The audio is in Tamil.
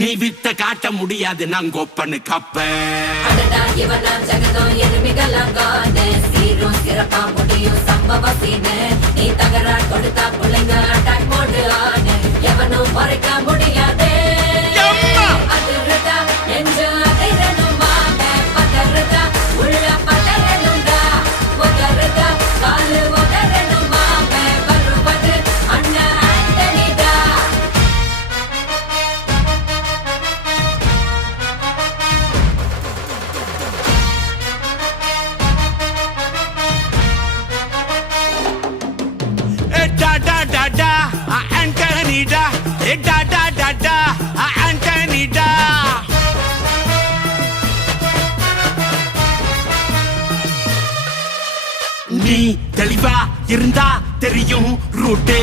நீ வித்த காட்ட முடியாது நான் கொப்பனு கப்பேன். நீ தகரா கொடுத்தா பிள்ளைங்க அட்டாக் போட்டு ஆனு எவனும் மறைக்க முடியாதே. அதிர்றதா நெஞ்சு அதிரணும் வாங்க பதறதா உள்ள பதறணும்டா உதறதா காலு உதறணும் வாங்க வருவது அண்ணன் ஆண்டனிடா. Da da da da, Antonida. Da da da da, Antonida. நீ தெளிவா இருந்தா தெரியும் ரூட்டே.